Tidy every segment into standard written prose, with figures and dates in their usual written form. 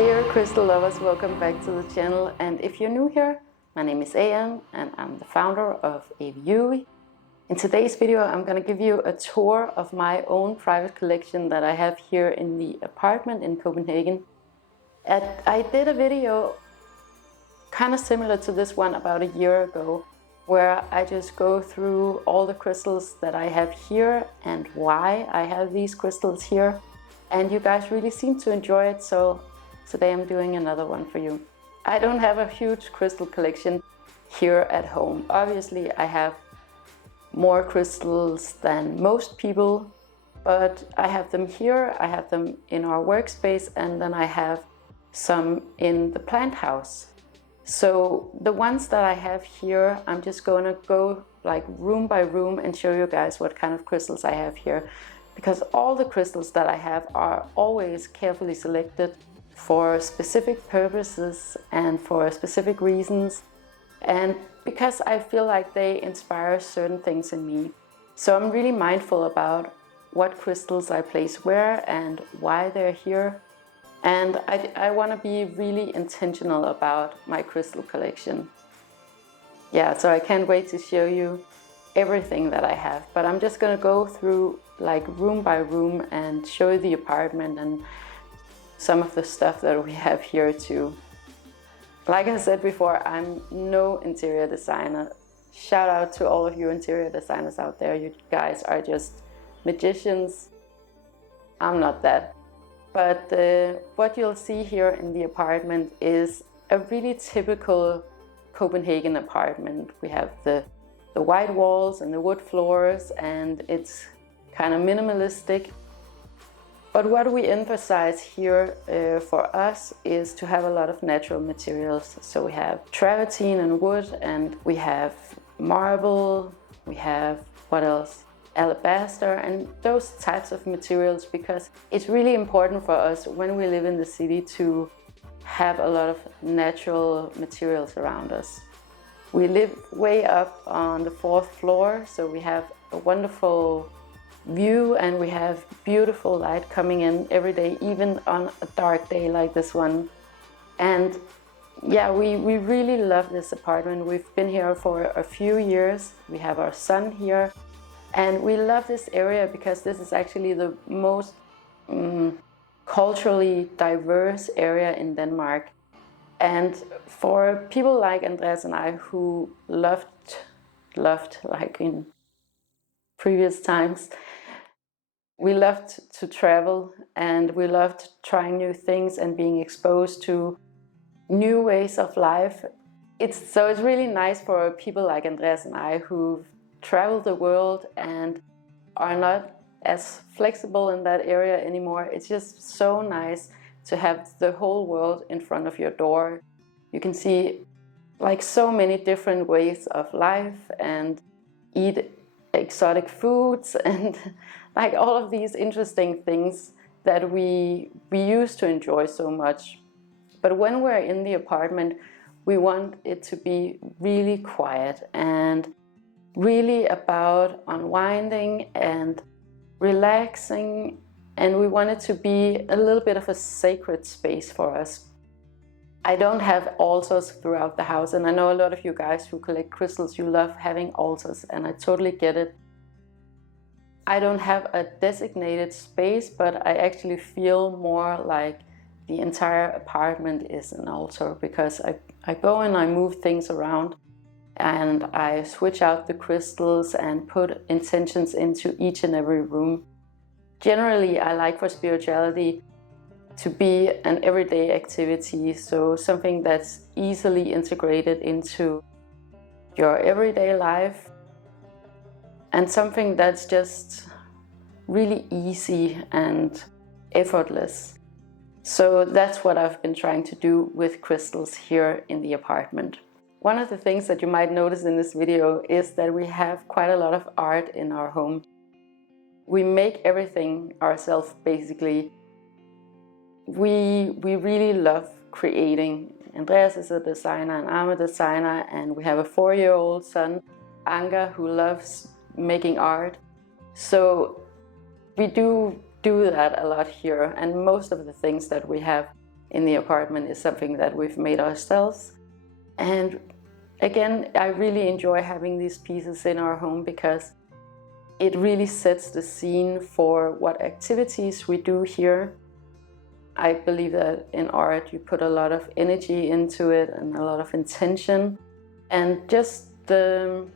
Dear crystal lovers, welcome back to the channel, and if you're new here, my name is AM and I'm the founder of Aviuvi. In today's video I'm going to give you a tour of my own private collection that I have here in the apartment in Copenhagen. I did a video kind of similar to this one about a year ago, where I just go through all the crystals that I have here and why I have these crystals here, and you guys really seem to enjoy it, so today I'm doing another one for you. I don't have a huge crystal collection here at home. Obviously I have more crystals than most people, but I have them here, I have them in our workspace, and then I have some in the plant house. So the ones that I have here, I'm just going to go like room by room and show you guys what kind of crystals I have here, because all the crystals that I have are always carefully selected for specific purposes and for specific reasons, and because I feel like they inspire certain things in me. So I'm really mindful about what crystals I place where and why they're here, and I want to be really intentional about my crystal collection. Yeah, so I can't wait to show you everything that I have, but I'm just gonna go through like room by room and show you the apartment and some of the stuff that we have here too. Like I said before, I'm no interior designer. Shout out to all of you interior designers out there. You guys are just magicians. I'm not that. But what you'll see here in the apartment is a really typical Copenhagen apartment. We have the white walls and the wood floors, and it's kind of minimalistic. But what we emphasize here for us is to have a lot of natural materials. So we have travertine and wood, and we have marble, we have, what else? Alabaster, and those types of materials, because it's really important for us when we live in the city to have a lot of natural materials around us. We live way up on the 4th floor, so we have a wonderful view and we have beautiful light coming in every day, even on a dark day like this one. And yeah, we really love this apartment. We've been here for a few years. We have our son here, and we love this area because this is actually the most culturally diverse area in Denmark. And for people like Andreas and I, who loved like in previous times, we loved to travel and we loved trying new things and being exposed to new ways of life. It's really nice for people like Andreas and I who've traveled the world and are not as flexible in that area anymore. It's just so nice to have the whole world in front of your door. You can see like so many different ways of life and eat exotic foods and like all of these interesting things that we used to enjoy so much. But when we're in the apartment, we want it to be really quiet and really about unwinding and relaxing, and we want it to be a little bit of a sacred space for us. I don't have altars throughout the house, and I know a lot of you guys who collect crystals, you love having altars, and I totally get it. I don't have a designated space, but I actually feel more like the entire apartment is an altar, because I go and I move things around and I switch out the crystals and put intentions into each and every room. Generally, I like for spirituality to be an everyday activity, so something that's easily integrated into your everyday life and something that's just really easy and effortless. So that's what I've been trying to do with crystals here in the apartment. One of the things that you might notice in this video is that we have quite a lot of art in our home. We make everything ourselves, basically. We really love creating. Andreas is a designer and I'm a designer, and we have a 4-year-old son, Anka, who loves making art. So we do that a lot here, and most of the things that we have in the apartment is something that we've made ourselves. And again, I really enjoy having these pieces in our home because it really sets the scene for what activities we do here. I believe that in art you put a lot of energy into it and a lot of intention, and just the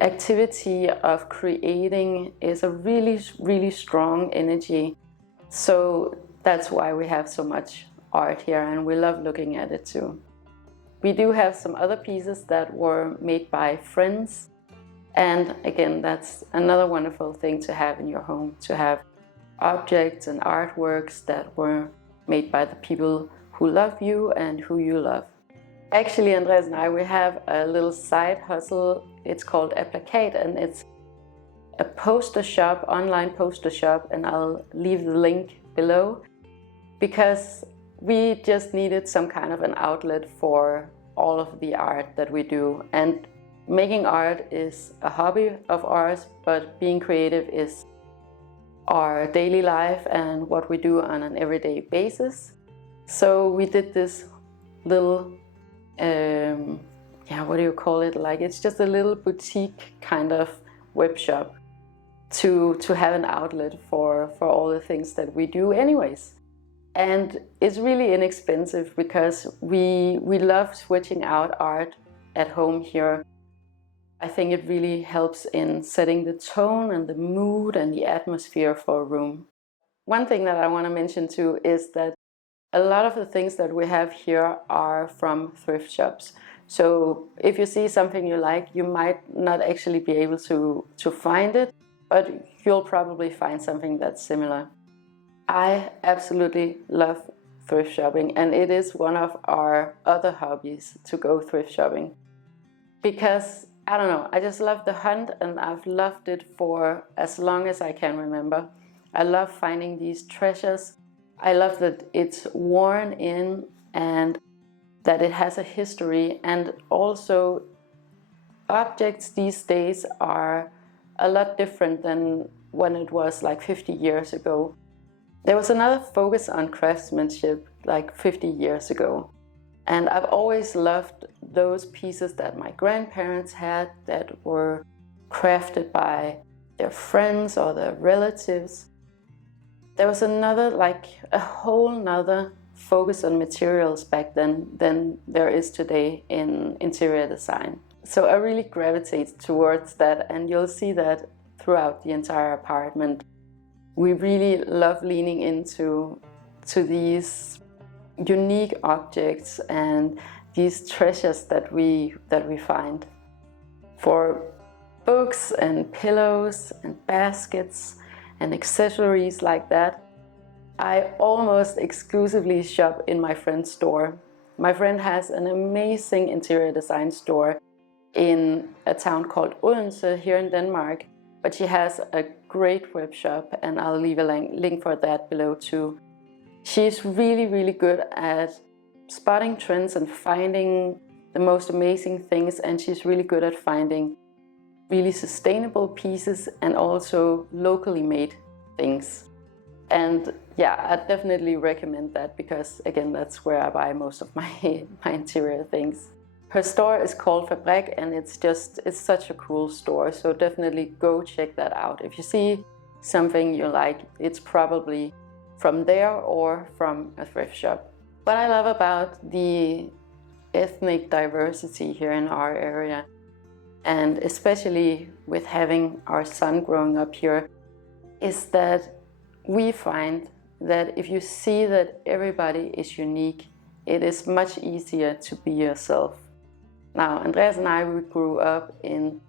activity of creating is a really, really strong energy. So that's why we have so much art here, and we love looking at it too. We do have some other pieces that were made by friends, and again, that's another wonderful thing to have in your home, to have objects and artworks that were made by the people who love you and who you love. Actually, Andreas and I, we have a little side hustle. It's called Apakat, and it's a poster shop, online poster shop, and I'll leave the link below, because we just needed some kind of an outlet for all of the art that we do. And making art is a hobby of ours, but being creative is our daily life and what we do on an everyday basis. So we did this little what do you call it? Like, it's just a little boutique kind of web shop to have an outlet for all the things that we do anyways. And it's really inexpensive because we love switching out art at home here. I think it really helps in setting the tone and the mood and the atmosphere for a room. One thing that I want to mention too is that a lot of the things that we have here are from thrift shops. So if you see something you like, you might not actually be able to find it, but you'll probably find something that's similar. I absolutely love thrift shopping, and it is one of our other hobbies to go thrift shopping. Because, I don't know, I just love the hunt, and I've loved it for as long as I can remember. I love finding these treasures. I love that it's worn in and that it has a history, and also objects these days are a lot different than when it was like 50 years ago. There was another focus on craftsmanship like 50 years ago, and I've always loved those pieces that my grandparents had that were crafted by their friends or their relatives. There was a whole nother focus on materials back then than there is today in interior design. So I really gravitate towards that, and you'll see that throughout the entire apartment. We really love leaning into these unique objects and these treasures that we find. For books and pillows and baskets and accessories like that, I almost exclusively shop in my friend's store. My friend has an amazing interior design store in a town called Odense here in Denmark, but she has a great web shop, and I'll leave a link for that below too. She's really, really good at spotting trends and finding the most amazing things, and she's really good at finding really sustainable pieces and also locally made things. And yeah, I definitely recommend that because, again, that's where I buy most of my interior things. Her store is called Fabrik, and it's such a cool store, so definitely go check that out. If you see something you like, it's probably from there or from a thrift shop. What I love about the ethnic diversity here in our area, and especially with having our son growing up here, is that we find that if you see that everybody is unique, it is much easier to be yourself. Now, Andreas and I, we grew up in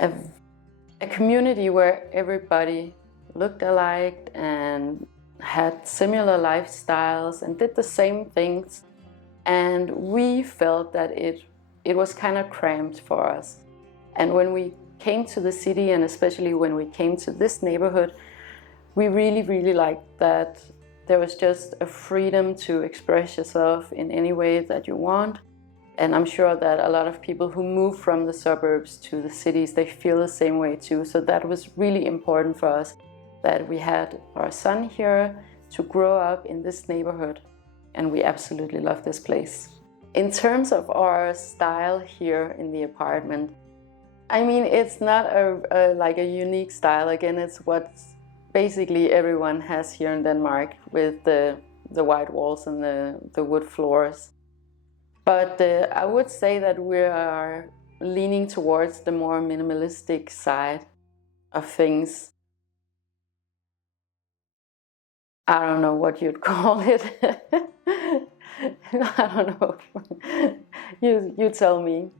a community where everybody looked alike and had similar lifestyles and did the same things. And we felt that it was kind of cramped for us. And when we came to the city, and especially when we came to this neighborhood, we really, really liked that there was just a freedom to express yourself in any way that you want. And I'm sure that a lot of people who move from the suburbs to the cities, they feel the same way too. So that was really important for us, that we had our son here to grow up in this neighborhood, and we absolutely love this place. In terms of our style here in the apartment, I mean, it's not like a unique style. Again, it's what basically everyone has here in Denmark, with the white walls and the wood floors. But I would say that we are leaning towards the more minimalistic side of things. I don't know what you'd call it. I don't know. You tell me.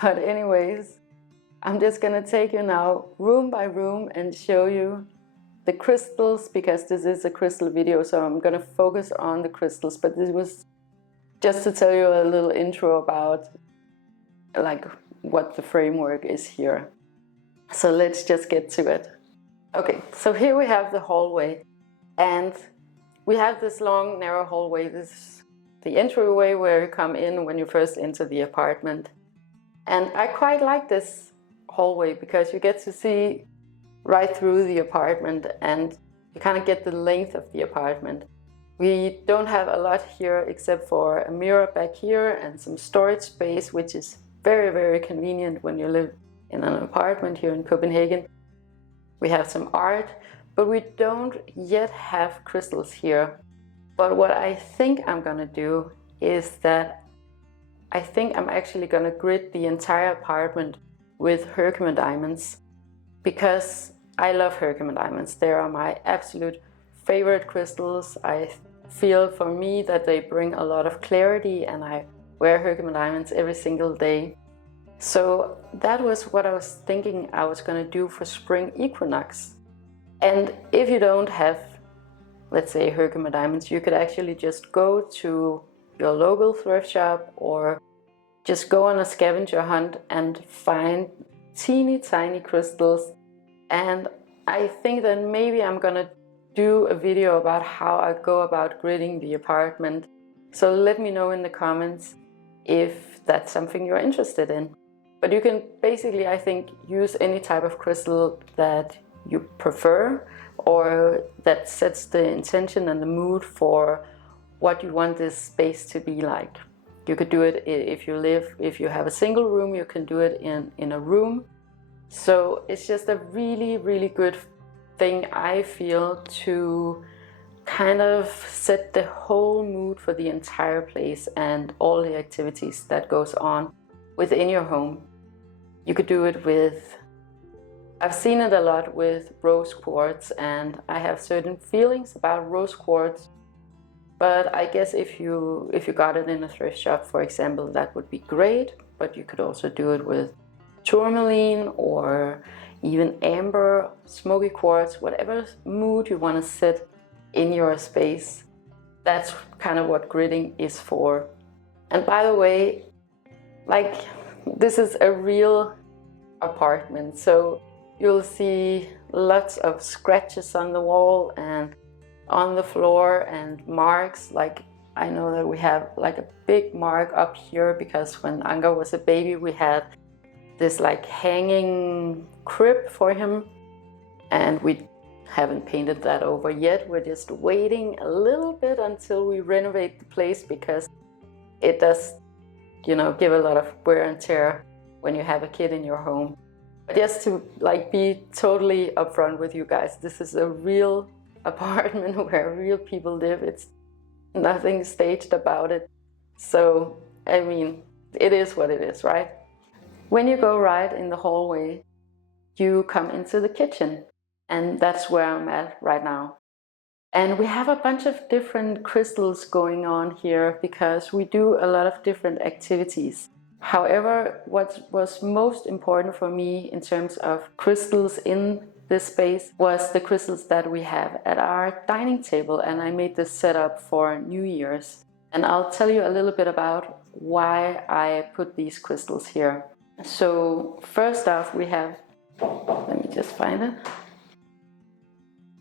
But anyways, I'm just gonna take you now room by room and show you the crystals, because this is a crystal video, so I'm gonna focus on the crystals. But this was just to tell you a little intro about like what the framework is here. So let's just get to it. Okay, so here we have the hallway, and we have this long narrow hallway. This is the entryway where you come in when you first enter the apartment. And I quite like this hallway because you get to see right through the apartment, and you kind of get the length of the apartment. We don't have a lot here except for a mirror back here and some storage space, which is very, very convenient when you live in an apartment here in Copenhagen. We have some art, but we don't yet have crystals here. But what I think I'm gonna do is that I think I'm actually gonna grid the entire apartment with Herkimer diamonds, because I love Herkimer diamonds. They are my absolute favorite crystals. I feel for me that they bring a lot of clarity, and I wear Herkimer diamonds every single day. So that was what I was thinking I was gonna do for spring equinox. And if you don't have, let's say, Herkimer diamonds, you could actually just go to your local thrift shop or just go on a scavenger hunt and find teeny tiny crystals. And I think that maybe I'm gonna do a video about how I go about gridding the apartment. So let me know in the comments if that's something you're interested in. But you can basically, I think, use any type of crystal that you prefer, or that sets the intention and the mood for what you want this space to be like. You could do it if you have a single room, you can do it in a room. So it's just a really, really good thing, I feel, to kind of set the whole mood for the entire place and all the activities that goes on within your home. You could do it with, I've seen it a lot with rose quartz, and I have certain feelings about rose quartz. But I guess if you got it in a thrift shop, for example, that would be great. But you could also do it with tourmaline or even amber, smoky quartz, whatever mood you want to set in your space. That's kind of what gridding is for. And by the way, like, this is a real apartment, so you'll see lots of scratches on the wall and on the floor and marks. Like, I know that we have like a big mark up here because when Anker was a baby we had this like hanging crib for him, and we haven't painted that over yet. We're just waiting a little bit until we renovate the place, because it does, you know, give a lot of wear and tear when you have a kid in your home. But just to like be totally upfront with you guys, this is a real apartment where real people live. It's nothing staged about it. So, I mean, it is what it is, right? When you go right in the hallway, you come into the kitchen, and that's where I'm at right now. And we have a bunch of different crystals going on here because we do a lot of different activities. However, what was most important for me in terms of crystals in this space was the crystals that we have at our dining table, and I made this setup for New Year's. And I'll tell you a little bit about why I put these crystals here. So first off, we have, let me just find it.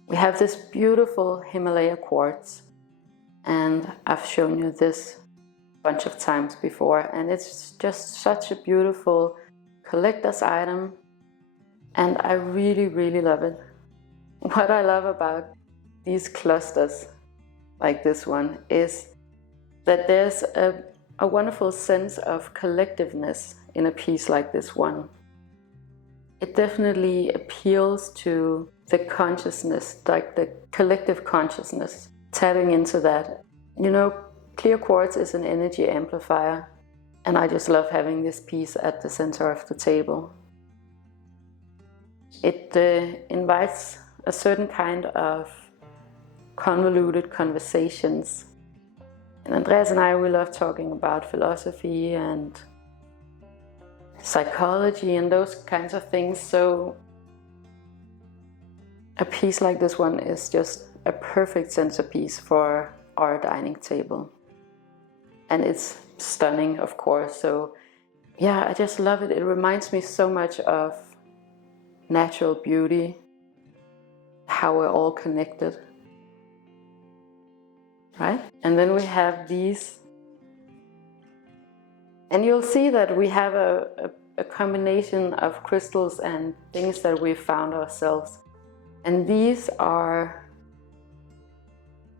We have this beautiful Himalaya quartz, and I've shown you this a bunch of times before, and it's just such a beautiful collector's item, and I really, really love it. What I love about these clusters like this one is that there's a wonderful sense of collectiveness in a piece like this one. It definitely appeals to the consciousness, like the collective consciousness, tapping into that. You know, clear quartz is an energy amplifier, and I just love having this piece at the center of the table. It invites a certain kind of convoluted conversations. And Andreas and I, we love talking about philosophy and psychology and those kinds of things. So a piece like this one is just a perfect centerpiece for our dining table. And it's stunning, of course. So yeah, I just love it. It reminds me so much of natural beauty, how we're all connected. Right? And then we have these, and you'll see that we have a combination of crystals and things that we've found ourselves. And these are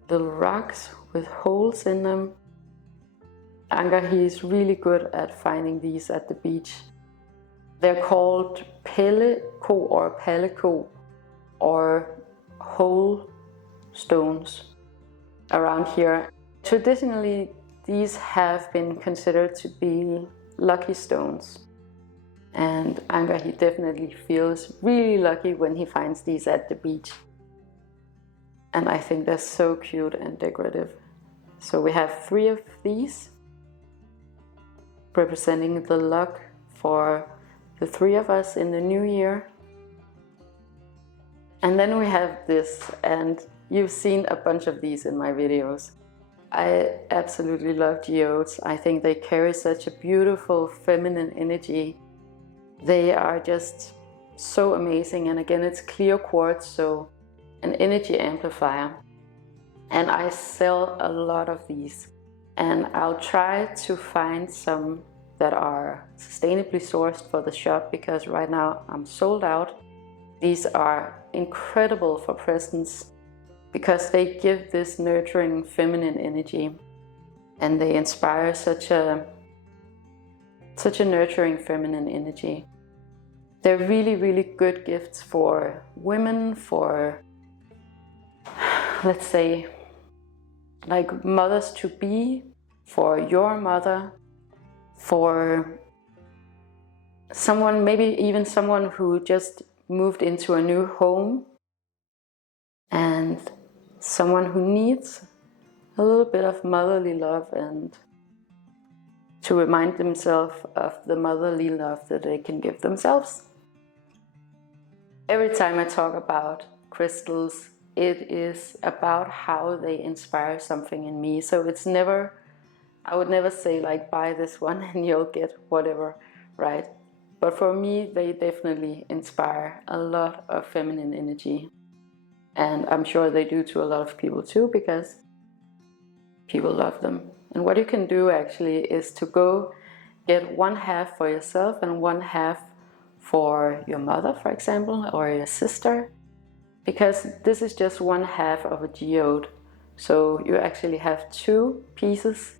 little rocks with holes in them. Anker, he's really good at finding these at the beach. They're called pelleko or palleko, or hole stones around here. Traditionally, these have been considered to be lucky stones. And Anker, he definitely feels really lucky when he finds these at the beach. And I think they're so cute and decorative. So we have 3 of these, representing the luck for the 3 of us in the new year. And then we have this, and you've seen a bunch of these in my videos. I absolutely love geodes. I think they carry such a beautiful feminine energy. They are just so amazing. And again, it's clear quartz, so an energy amplifier. And I sell a lot of these. And I'll try to find some that are sustainably sourced for the shop, because right now I'm sold out. These are incredible for presents because they give this nurturing feminine energy, and they inspire such a nurturing feminine energy. They're really, really good gifts for women, for, let's say, like mothers to be, for your mother, for someone, maybe even someone who just moved into a new home, and someone who needs a little bit of motherly love, and to remind themselves of the motherly love that they can give themselves. Every time I talk about crystals, it is about how they inspire something in me. So it's never, I would never say like, buy this one and you'll get whatever, right? But for me, they definitely inspire a lot of feminine energy. And I'm sure they do to a lot of people too, because people love them. And what you can do actually is to go get 1/2 for yourself and 1/2 for your mother, for example, or your sister, because this is just 1/2 of a geode. So you actually have 2 pieces.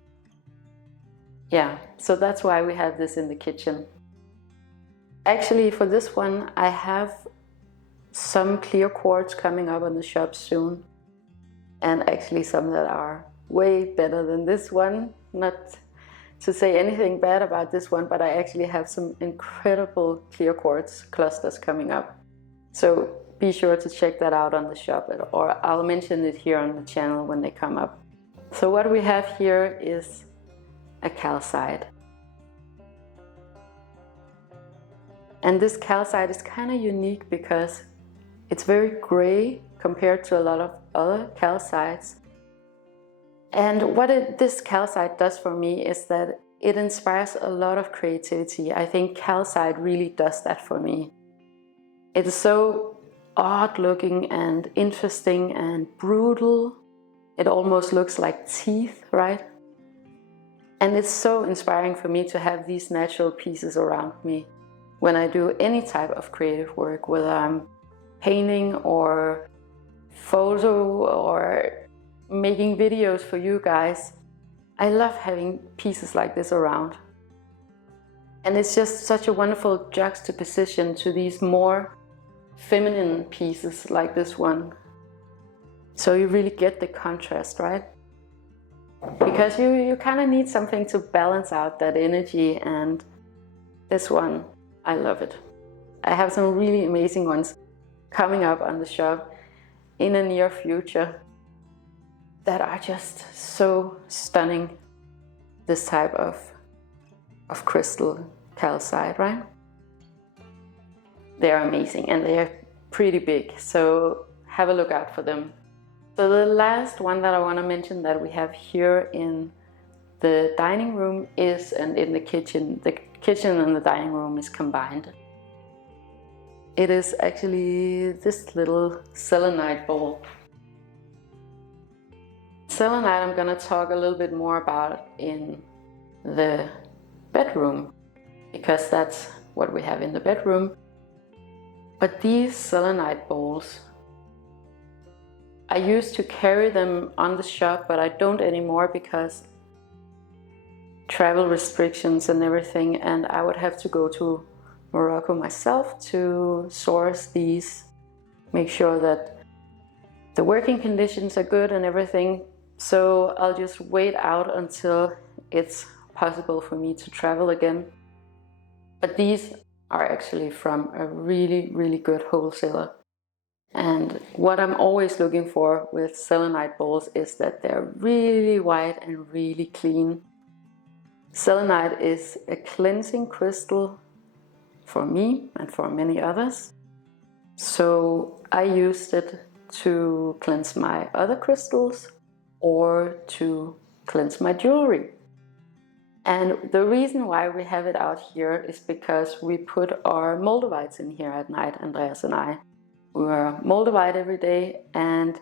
Yeah, so that's why we have this in the kitchen. Actually, for this one, I have some clear quartz coming up on the shop soon, and actually some that are way better than this one. Not to say anything bad about this one, but I actually have some incredible clear quartz clusters coming up. So be sure to check that out on the shop, or I'll mention it here on the channel when they come up. So what we have here is a calcite. And this calcite is kind of unique because it's very gray compared to a lot of other calcites. And what this calcite does for me is that it inspires a lot of creativity. I think calcite really does that for me. It's so odd looking and interesting and brutal. It almost looks like teeth, right? And it's so inspiring for me to have these natural pieces around me when I do any type of creative work, whether I'm painting or photo or making videos for you guys, I love having pieces like this around. And it's just such a wonderful juxtaposition to these more feminine pieces like this one. So you really get the contrast, right? Because you kind of need something to balance out that energy, and this one, I love it. I have some really amazing ones coming up on the shop in the near future that are just so stunning. This type of crystal calcite, right? They're amazing and they're pretty big, so have a look out for them. So the last one that I want to mention that we have here in the dining room is, and in the kitchen and the dining room is combined. It is actually this little selenite bowl. Selenite I'm going to talk a little bit more about in the bedroom, because that's what we have in the bedroom. But these selenite bowls, I used to carry them on the shop, but I don't anymore because travel restrictions and everything, and I would have to go to Morocco myself to source these, make sure that the working conditions are good and everything. So I'll just wait out until it's possible for me to travel again. But these are actually from a really, really good wholesaler. And what I'm always looking for with selenite bowls is that they're really white and really clean. Selenite is a cleansing crystal for me and for many others. So I used it to cleanse my other crystals or to cleanse my jewelry. And the reason why we have it out here is because we put our moldavites in here at night, Andreas and I. We wear moldavite every day, and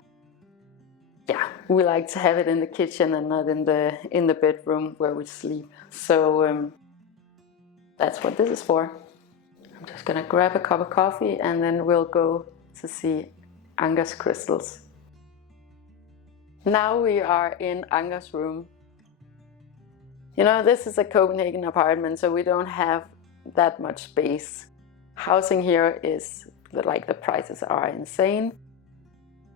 yeah, we like to have it in the kitchen and not in the bedroom where we sleep. So that's what this is for. I'm just gonna grab a cup of coffee and then we'll go to see Anga's crystals. Now we are in Anga's room. You know, this is a Copenhagen apartment, so we don't have that much space. Housing here is, like, the prices are insane.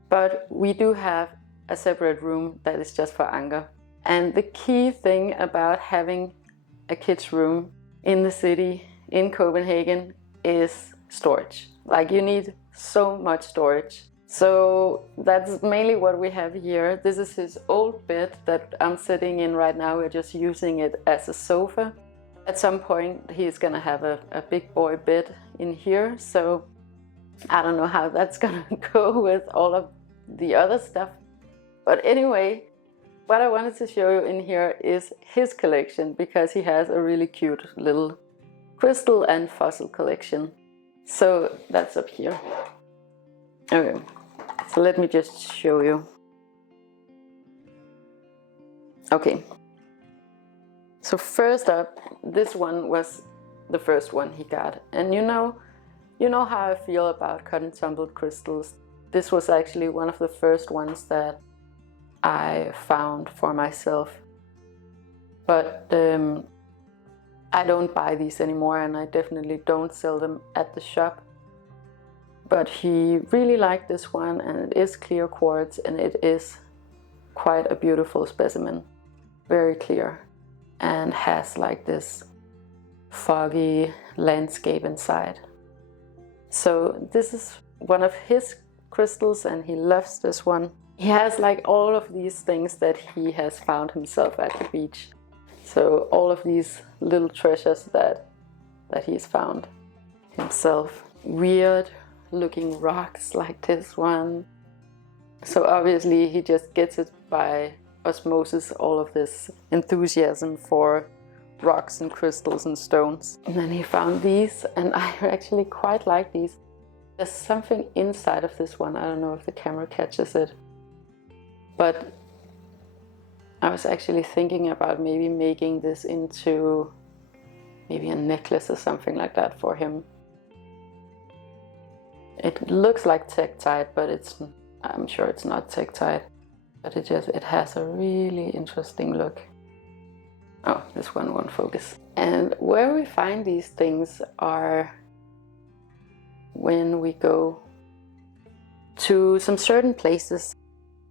But we do have a separate room that is just for Anga. And the key thing about having a kid's room in the city, in Copenhagen, is storage. Like, you need so much storage. So that's mainly what we have here. This is his old bed that I'm sitting in right now. We're just using it as a sofa. At some point he's gonna have a big boy bed in here, so I don't know how that's gonna go with all of the other stuff. But anyway, what I wanted to show you in here is his collection, because he has a really cute little crystal and fossil collection. So that's up here. Okay, so let me just show you. Okay, so first up, this one was the first one he got. And you know how I feel about cut and tumbled crystals. This was actually one of the first ones that I found for myself. But I don't buy these anymore, and I definitely don't sell them at the shop. But he really liked this one, and it is clear quartz, and it is quite a beautiful specimen. Very clear, and has like this foggy landscape inside. So this is one of his crystals, and he loves this one. He has like all of these things that he has found himself at the beach. So all of these little treasures that he's found himself. Weird looking rocks like this one. So obviously he just gets it by osmosis, all of this enthusiasm for rocks and crystals and stones. And then he found these, and I actually quite like these. There's something inside of this one. I don't know if the camera catches it. But I was actually thinking about maybe making this into maybe a necklace or something like that for him. It looks like Calcite, but it's I'm sure it's not Calcite, but it has a really interesting look. Oh, this one won't focus. And where we find these things are when we go to some certain places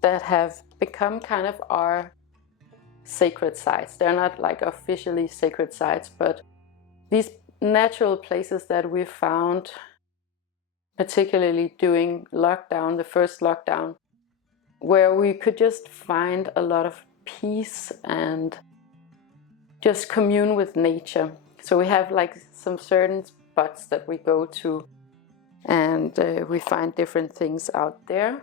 that have become kind of our sacred sites. They're not like officially sacred sites, but these natural places that we found, particularly during lockdown, the first lockdown, where we could just find a lot of peace and just commune with nature. So we have like some certain spots that we go to, and we find different things out there.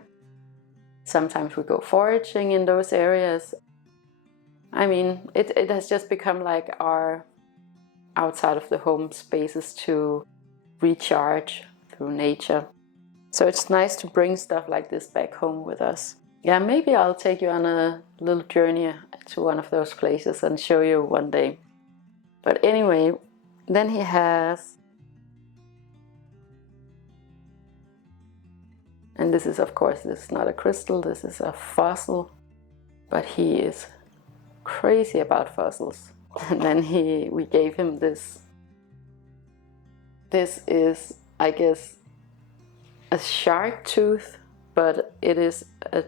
Sometimes we go foraging in those areas. I mean, it has just become like our outside of the home spaces to recharge through nature. So it's nice to bring stuff like this back home with us. Yeah, maybe I'll take you on a little journey to one of those places and show you one day. But anyway, then he has, and this is, of course, this is not a crystal, this is a fossil, but he is crazy about fossils. And then we gave him this. This is, I guess, a shark tooth, but it is a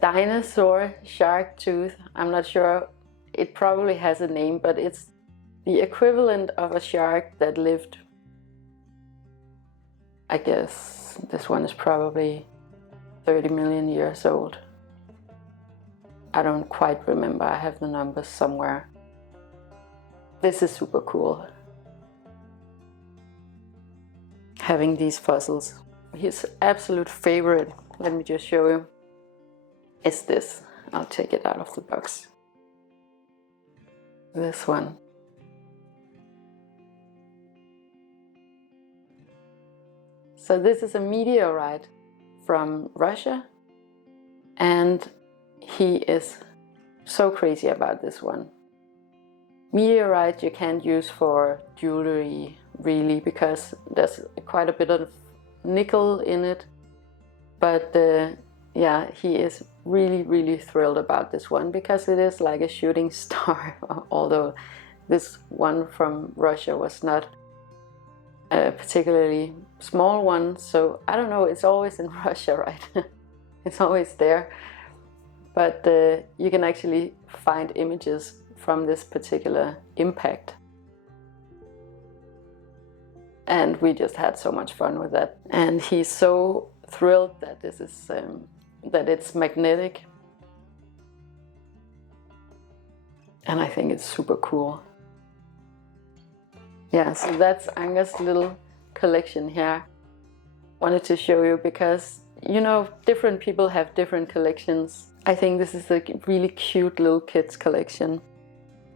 dinosaur shark tooth. I'm not sure, it probably has a name, but it's the equivalent of a shark that lived, I guess this one is probably 30 million years old. I don't quite remember, I have the numbers somewhere. This is super cool, having these fossils. His absolute favorite, let me just show you, is this. I'll take it out of the box. This one. So this is a meteorite from Russia, and he is so crazy about this one. Meteorite you can't use for jewelry really, because there's quite a bit of nickel in it, but yeah, he is really thrilled about this one because it is like a shooting star. Although this one from Russia was not a particularly small one, so I don't know, it's always in Russia, right? It's always there. But you can actually find images from this particular impact. And we just had so much fun with that. And he's so thrilled that this is that it's magnetic. And I think it's super cool. Yeah, so that's Anger's little collection here. Wanted to show you because, you know, different people have different collections. I think this is a really cute little kids collection.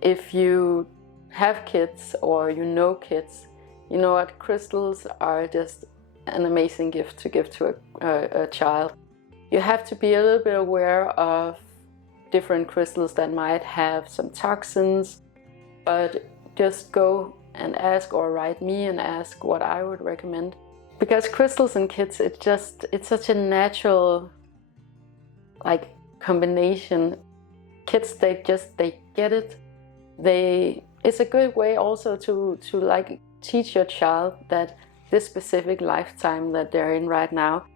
If you have kids or you know kids, you know what, crystals are just an amazing gift to give to a child. You have to be a little bit aware of different crystals that might have some toxins, but just go and ask or write me and ask what I would recommend. Because crystals and kids, it's such a natural like combination. Kids, they get it. It's a good way also to like teach your child that this specific lifetime that they're in right now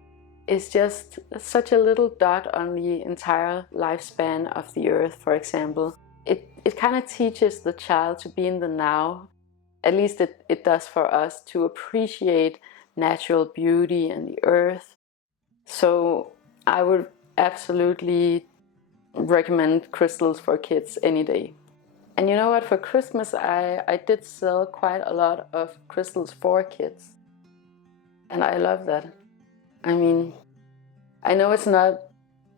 is just such a little dot on the entire lifespan of the earth, for example. It kind of teaches the child to be in the now. At least it does for us, to appreciate natural beauty and the earth. So I would absolutely recommend crystals for kids any day. And you know what, for Christmas I did sell quite a lot of crystals for kids. And I love that. I mean, I know it's not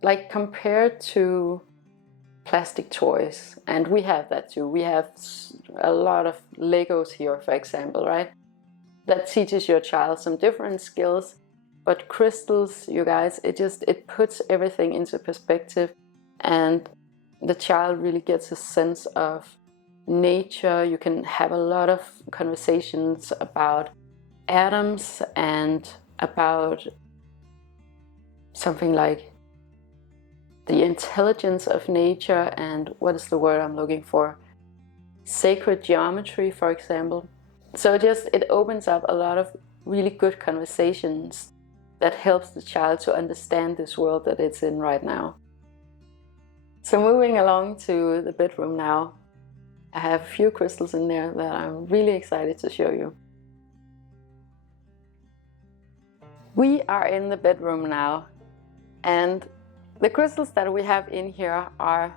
like compared to plastic toys, and we have that too. We have a lot of Legos here, for example, right? That teaches your child some different skills. But crystals, you guys, it puts everything into perspective, and the child really gets a sense of nature. You can have a lot of conversations about atoms and about something like the intelligence of nature and what is the word I'm looking for? Sacred geometry, for example. So it opens up a lot of really good conversations that helps the child to understand this world that it's in right now. So moving along to the bedroom now, I have a few crystals in there that I'm really excited to show you. We are in the bedroom now, and the crystals that we have in here are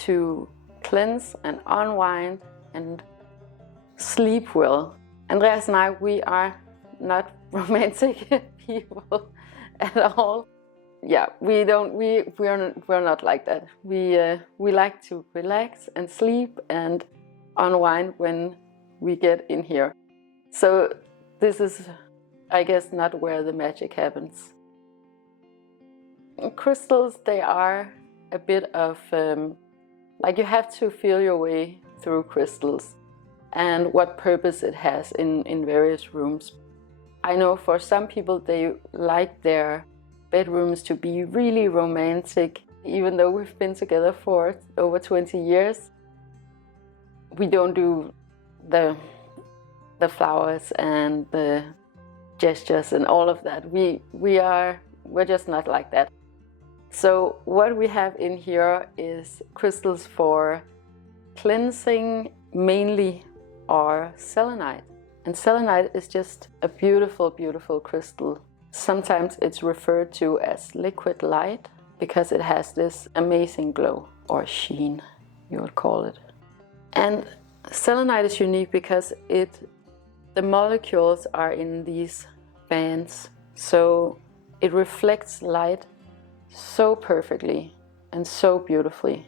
to cleanse and unwind and sleep well. Andreas and I, we are not romantic people at all. Yeah, we're not like that. We like to relax and sleep and unwind when we get in here. So this is, I guess, not where the magic happens. Crystals, they are a bit of like you have to feel your way through crystals and what purpose it has in various rooms. I know for some people they like their bedrooms to be really romantic. Even though we've been together for over 20 years, we don't do the flowers and the gestures and all of that. We're just not like that. So what we have in here is crystals for cleansing, mainly are selenite. And selenite is just a beautiful, beautiful crystal. Sometimes it's referred to as liquid light because it has this amazing glow, or sheen, you would call it. And selenite is unique because the molecules are in these bands, so it reflects light so perfectly and so beautifully.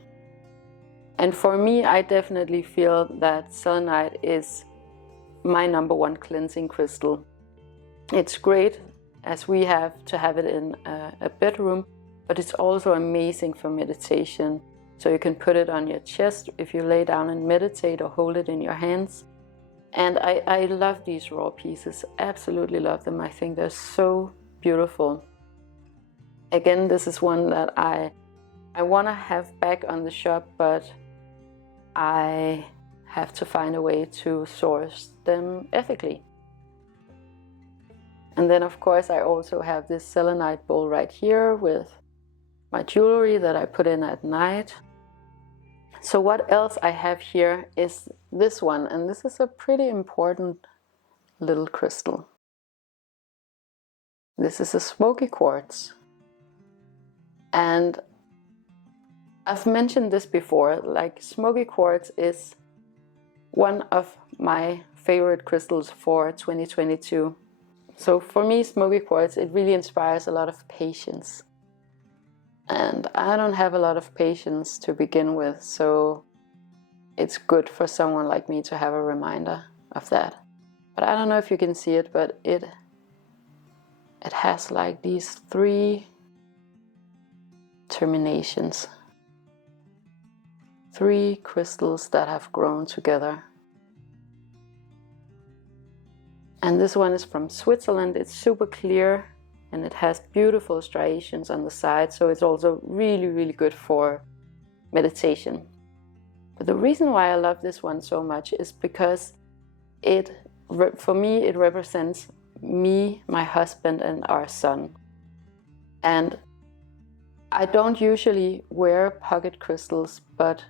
And for me, I definitely feel that selenite is my number one cleansing crystal. It's great as we have to have it in a bedroom, but it's also amazing for meditation. So you can put it on your chest if you lay down and meditate, or hold it in your hands. And I love these raw pieces, absolutely love them. I think they're so beautiful. Again, this is one that I want to have back on the shop, but I have to find a way to source them ethically. And then of course I also have this selenite bowl right here with my jewelry that I put in at night. So what else I have here is this one, and this is a pretty important little crystal. This is a smoky quartz. And I've mentioned this before, like smoky quartz is one of my favorite crystals for 2022. So for me, smoky quartz, it really inspires a lot of patience. And I don't have a lot of patience to begin with, so it's good for someone like me to have a reminder of that. But I don't know if you can see it, but it has like these 3 terminations. 3 crystals that have grown together. And this one is from Switzerland. It's super clear and it has beautiful striations on the side, so it's also really, really good for meditation. But the reason why I love this one so much is because for me, it represents me, my husband, and our son. And I don't usually wear pocket crystals, but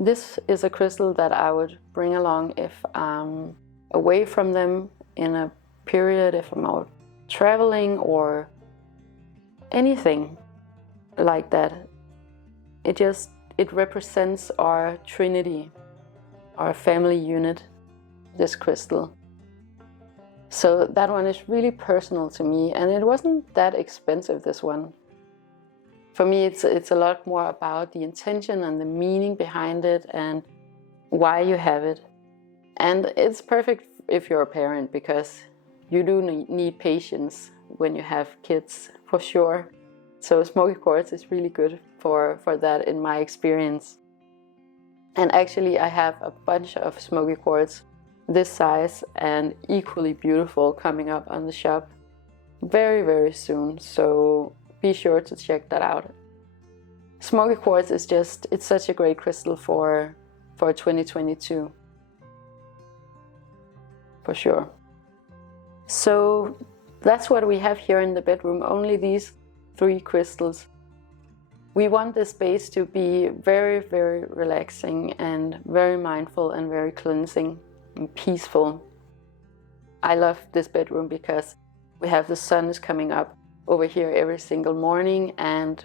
this is a crystal that I would bring along if I'm away from them in a period, if I'm out traveling or anything like that. It represents our Trinity, our family unit, this crystal. So that one is really personal to me, and it wasn't that expensive, this one. For me, it's a lot more about the intention and the meaning behind it and why you have it. And it's perfect if you're a parent, because you do need patience when you have kids, for sure. So smoky quartz is really good for that in my experience. And actually I have a bunch of smoky quartz this size and equally beautiful coming up on the shop. very, very soon, so be sure to check that out. Smoky quartz is just, it's such a great crystal for 2022, for sure. So that's what we have here in the bedroom, only these 3 crystals. We want this space to be very, very relaxing and very mindful and very cleansing and peaceful. I love this bedroom because we have the sun is coming up over here every single morning, and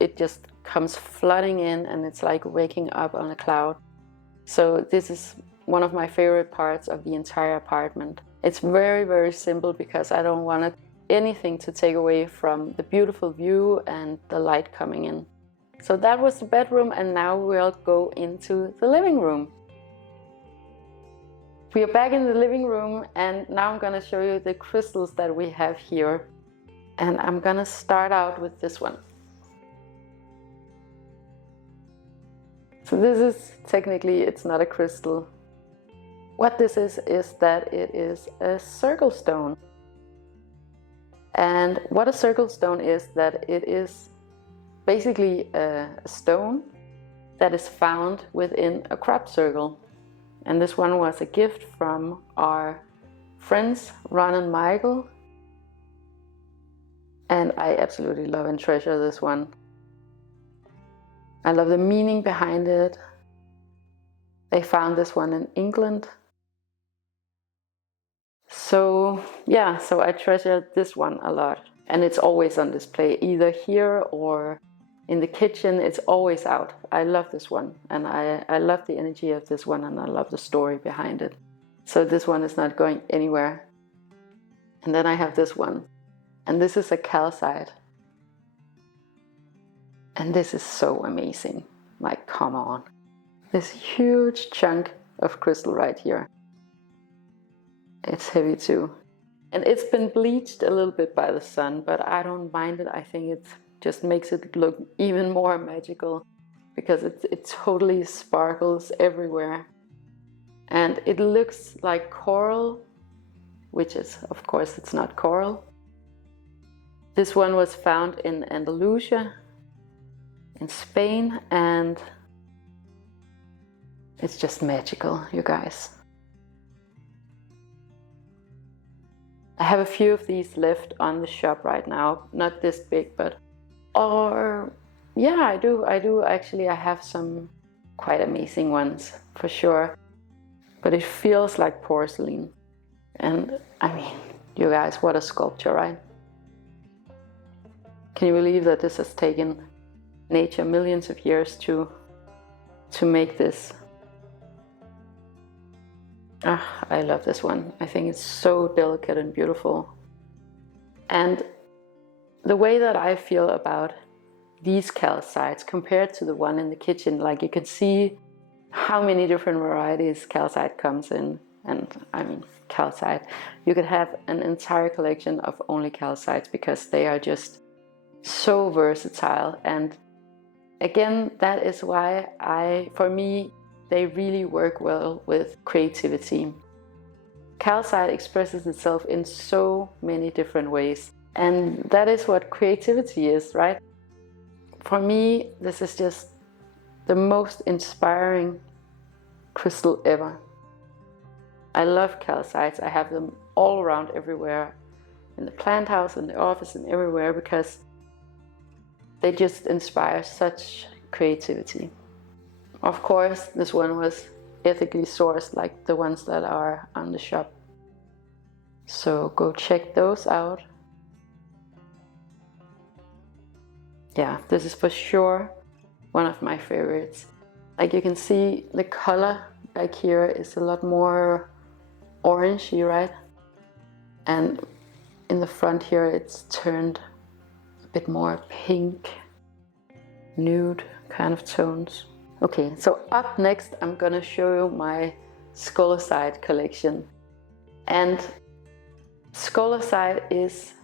it just comes flooding in, and it's like waking up on a cloud. So this is one of my favorite parts of the entire apartment. It's very, very simple because I don't want anything to take away from the beautiful view and the light coming in. So that was the bedroom, and now we'll go into the living room. We are back in the living room, and now I'm going to show you the crystals that we have here. And I'm going to start out with this one. So this is technically, it's not a crystal. What this is that it is a circle stone. And what a circle stone is, that it is basically a stone that is found within a crop circle. And this one was a gift from our friends Ron and Michael. And I absolutely love and treasure this one. I love the meaning behind it. They found this one in England. So yeah, so I treasure this one a lot. And it's always on display, either here or in the kitchen. It's always out. I love this one, and I love the energy of this one, and I love the story behind it. So this one is not going anywhere. And then I have this one, and this is a calcite. And this is so amazing. Like, come on. This huge chunk of crystal right here. It's heavy too. And it's been bleached a little bit by the sun, but I don't mind it. I think it just makes it look even more magical because it totally sparkles everywhere. And it looks like coral, which is, of course, it's not coral. This one was found in Andalusia, in Spain, and it's just magical, you guys. I have a few of these left on the shop right now, not this big, but, or yeah, I do actually. I have some quite amazing ones for sure, but it feels like porcelain. And I mean, you guys, what a sculpture, right? Can you believe that this has taken nature millions of years to make this? Ah, I love this one. I think it's so delicate and beautiful. And the way that I feel about these calcites compared to the one in the kitchen, like you can see how many different varieties calcite comes in. And I mean, calcite, you could have an entire collection of only calcites because they are just so versatile. And again, that is why for me, they really work well with creativity. Calcite expresses itself in so many different ways, and that is what creativity is, right? For me, this is just the most inspiring crystal ever. I love calcites. I have them all around everywhere, in the plant house, in the office, and everywhere, because they just inspire such creativity. Of course, this one was ethically sourced, like the ones that are on the shop. So go check those out. Yeah, this is for sure one of my favorites. Like you can see, the color back here is a lot more orangey, right? And in the front here, it's turned a bit more pink, nude kind of tones. Okay, so up next, I'm gonna show you my Calcite collection. And Calcite is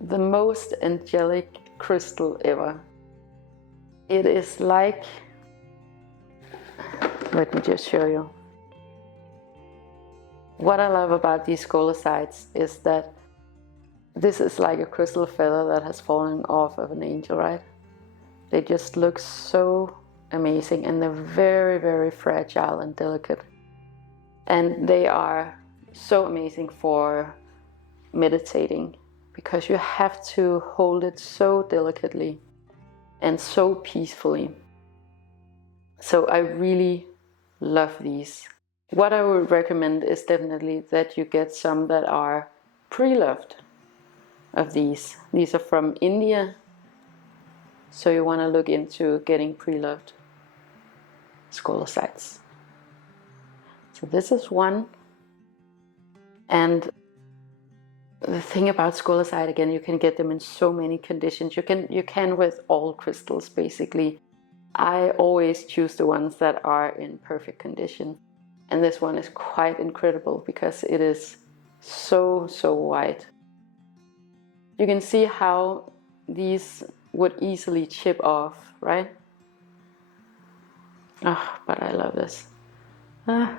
the most angelic crystal ever. It is like, let me just show you. What I love about these Calcites is that This is like a crystal feather that has fallen off of an angel, right? They just look so amazing, and they're very, very fragile and delicate. And they are so amazing for meditating, because you have to hold it so delicately and so peacefully. So I really love these. What I would recommend is definitely that you get some that are pre-loved of these. These are from India, so you want to look into getting pre-loved scolicytes. So this is one. And the thing about scolicyte, again, you can get them in so many conditions. You can with all crystals, basically. I always choose the ones that are in perfect condition. And this one is quite incredible because it is so white. You can see how these would easily chip off, right? Oh, but I love this. Then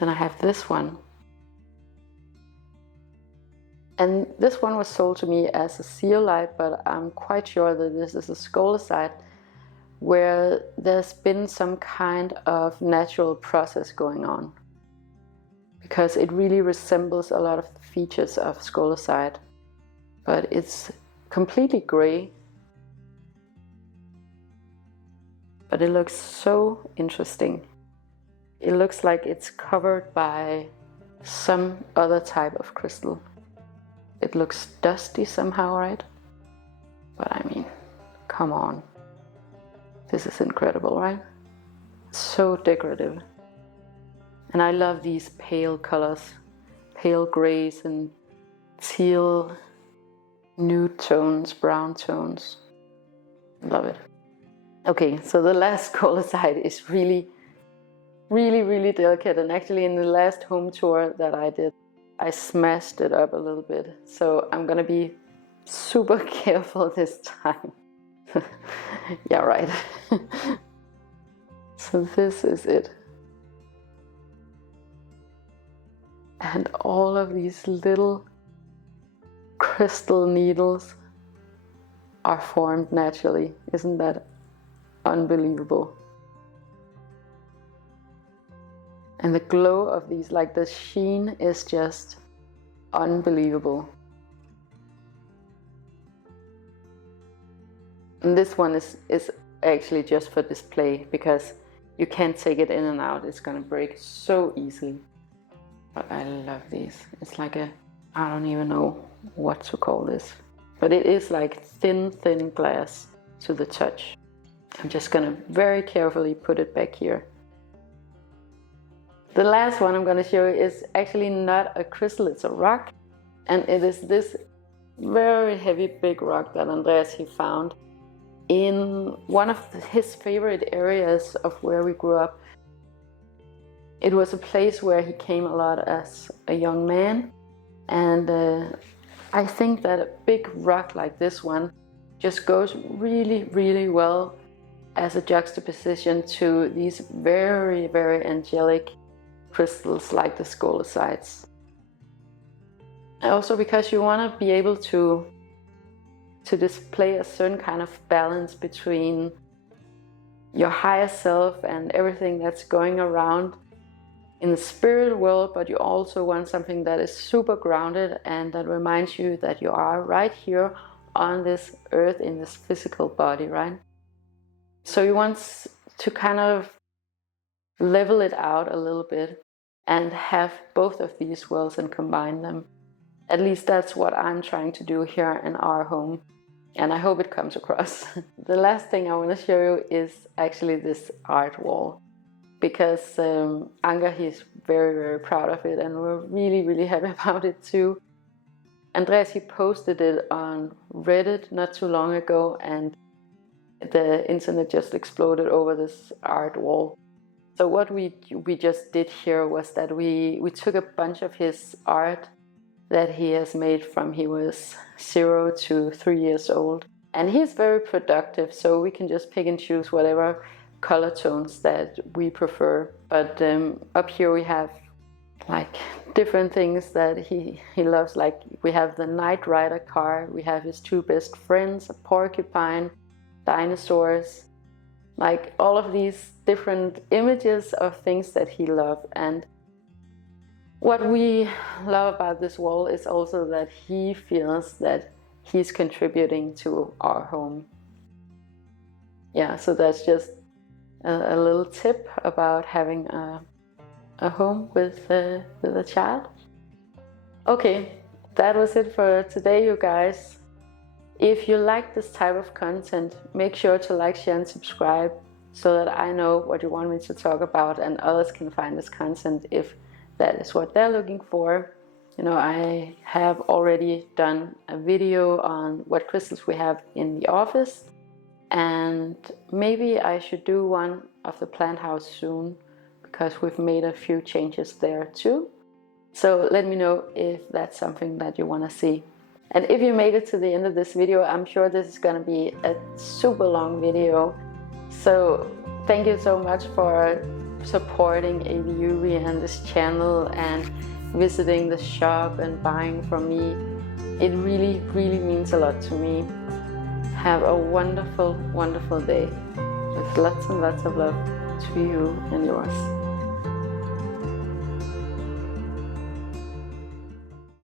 I have this one. And this one was sold to me as a zeolite, but I'm quite sure that this is a scolicyte where there's been some kind of natural process going on, because it really resembles a lot of the features of scolicyte, but it's completely gray. But it looks so interesting. It looks like it's covered by some other type of crystal. It looks dusty somehow, right? But I mean, come on. This is incredible, right? So decorative. And I love these pale colors, pale grays and teal, nude tones, brown tones. Love it. Okay, so the last scolicyte is really delicate, and actually in the last home tour that I did, I smashed it up a little bit. So I'm gonna be super careful this time. Yeah, right. So this is it. And all of these little crystal needles are formed naturally. Isn't that unbelievable? And the glow of these, like the sheen, is just unbelievable. And this one is actually just for display, because you can't take it in and out. It's gonna break so easily. But I love these. It's like a, I don't even know what to call this, but it is like thin glass to the touch. I'm just gonna very carefully put it back here. The last one I'm going to show you is actually not a crystal, it's a rock. And it is this very heavy big rock that Andreas he found in one of his favorite areas of where we grew up. It was a place where he came a lot as a young man. And I think that a big rock like this one just goes really well as a juxtaposition to these very angelic crystals like the scolicytes. Also because you want to be able to display a certain kind of balance between your higher self and everything that's going around in the spirit world, but you also want something that is super grounded and that reminds you that you are right here on this earth in this physical body, right? So you want to kind of level it out a little bit and have both of these worlds and combine them. At least that's what I'm trying to do here in our home, and I hope it comes across. The last thing I want to show you is actually this art wall, because Anga, he's very proud of it, and we're really happy about it too. Andreas, he posted it on Reddit not too long ago, and the internet just exploded over this art wall. So what we just did here was that we took a bunch of his art that he has made from he was 0 to 3 years old. And he's very productive, so we can just pick and choose whatever color tones that we prefer. But up here we have like different things that he loves. Like we have the Knight Rider car, we have his 2 best friends, a porcupine, dinosaurs, like all of these different images of things that he loved. And what we love about this wall is also that he feels that he's contributing to our home. Yeah, so that's just a little tip about having a home with a child. Okay, that was it for today, you guys. If you like this type of content, make sure to like, share and subscribe so that I know what you want me to talk about and others can find this content if that is what they're looking for. You know, I have already done a video on what crystals we have in the office, and maybe I should do one of the plant house soon, because we've made a few changes there too. So let me know if that's something that you want to see. And if you made it to the end of this video, I'm sure this is going to be a super long video. So thank you so much for supporting Aviuvi and this channel and visiting the shop and buying from me. It really, really means a lot to me. Have a wonderful, wonderful day with lots and lots of love to you and yours.